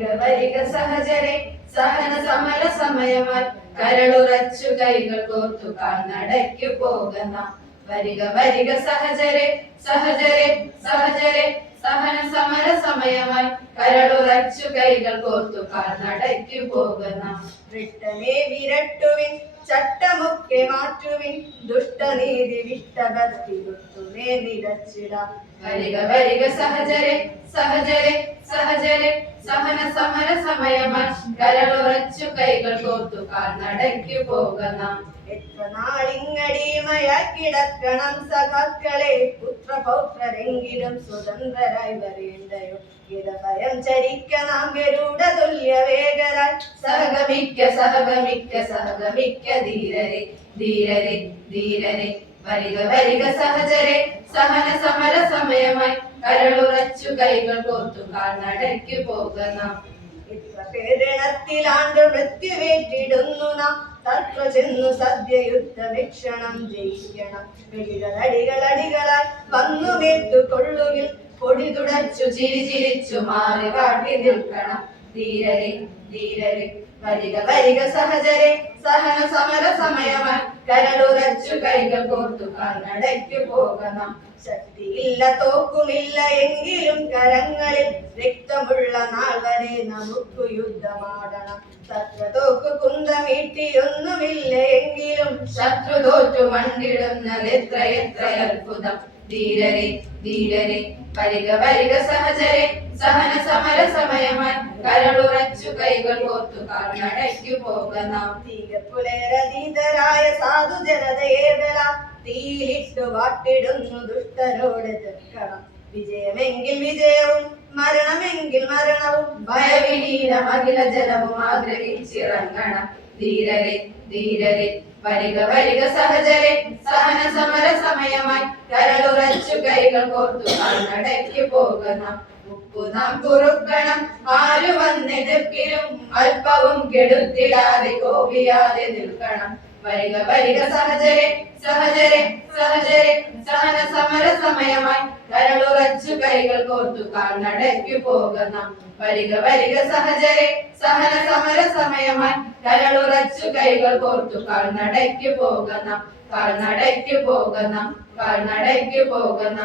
വരിക വരിക സഹചരെ സഹന സമര സമയമായി കരളുറച്ചു കൈകൾ കോർത്തു കാൽനടയ്ക്കു പോകുന്ന വരിക വരിക സഹചരെ സഹചരെ സഹചരെ സഹന സമര സമയമായി കരളുറച്ചു കൈകൾ കോർത്തു കാൽനടയ്ക്കു പോകുന്ന വിട്ടനെ വിരട്ടുവിൻ ചട്ടമൊക്കെ മാറ്റുവിൻ ദുഷ്ടനീതി വിട്ടകത്തി വിട്ടുമേ നിരച്ചിടാം വരിക വരിക സഹചരെ സഹചരെ സഹചരെ സഹന സമര സമയമായി കരളുറച്ചു കൈകൾ കോർത്തു കാൽനടയ്ക്കു പോകുന്ന എത്ര നാളിങ്ങടിമയായി കിടക്കണം സഖാക്കളെ പുത്രപൗത്രരെങ്കിലും സ്വതന്ത്രരായി വരേണ്ടയോ ഭയം ചരിക്ക നാം ഗരുഡ തുല്യ വേഗരായി സഹഗമിക്ക സഹഗമിക്ക സഹഗമിക്ക ധീരരെ ധീരരെ ധീരരെ വരിക വരിക സഹചരെ സഹന സമര സമയമായി കരളുറച്ചു കൈകൾ കോർത്തു കാൽനടയ്ക്കു പോകുന്ന ഇത്ര പേരണത്തിലാണ്ട് മൃത്യുവേറ്റിടുന്നു നാം തത്വ ചെന്നു സദ്യയുദ്ധ വീക്ഷണം ജയിക്കണം വെളികളടികളടികളായി വന്നുമേറ്റുകൊള്ളുകിൽ പൊടി തുടച്ചു ചിരി ചിരിച്ചു മാറി കാട്ടി നിൽക്കണം ധീരരെ ധീരരെ വരിക വരിക സഹചരെ സഹന സമര സമയമായി കരളുറച്ചു കൈകൾ കോർത്തു കാൽനടയ്ക്കു പോകണം ശക്തിയില്ല തോക്കുമില്ല എങ്കിലും കരങ്ങളിൽ രക്തമുള്ള നാൾ വരെ നമുക്ക് യുദ്ധമാടണം ശത്രു തോക്ക് കുന്തമീട്ടിയൊന്നുമില്ല എങ്കിലും ശത്രു തോറ്റു മണ്ടിടുന്നത് എത്ര എത്ര അത്ഭുതം ധീരരെ ധീരരെ വരിക വരിക സഹചരെ സഹന സമര സമയമായി കരളുറച്ചു കൈകൾ കോർത്തു കാൽനടയ്ക്കു പോകുന്ന തീരപ്പുലേരതീതരായ സാധു ജനതയേവല തീയിലിട്ടു വാട്ടിടുന്നു ദുഷ്ടരോട് എതിർക്കണം വിജയമെങ്കിൽ വിജയവും മരണമെങ്കിൽ മരണവും ഭയവിഹീനം അഖില ജനവും ആഗ്രഹിച്ചിറങ്ങണം ധീരരെ ധീരരെ വരിക വരിക സഹചരെ സഹന സമര സമയമായി കരളുറച്ചു കൈകൾ കോർത്തു കാൽനടയ്ക്കു പോകുന്ന ഉപ്പു നാം കുറുക്കണം ആരു വന്നെതിർക്കിലും അല്പവും കെടുത്തിടാതെ കോപിയാതെ നിൽക്കണം വരിക വരിക സഹചരെ സഹചരെ സഹചരെ സഹന സമര സമയമായി കരളുറച്ചു കൈകൾ കോർത്തു കാൽനടയ്ക്കു പോകുന്ന വരിക വരിക സഹചരെ സഹന സമര സമയമായി കരളുറച്ചു കൈകൾ കോർത്തു കാൽനടയ്ക്കു പോകുന്ന കാൽനടയ്ക്കു പോകുന്ന കാൽനടയ്ക്കു പോകുന്ന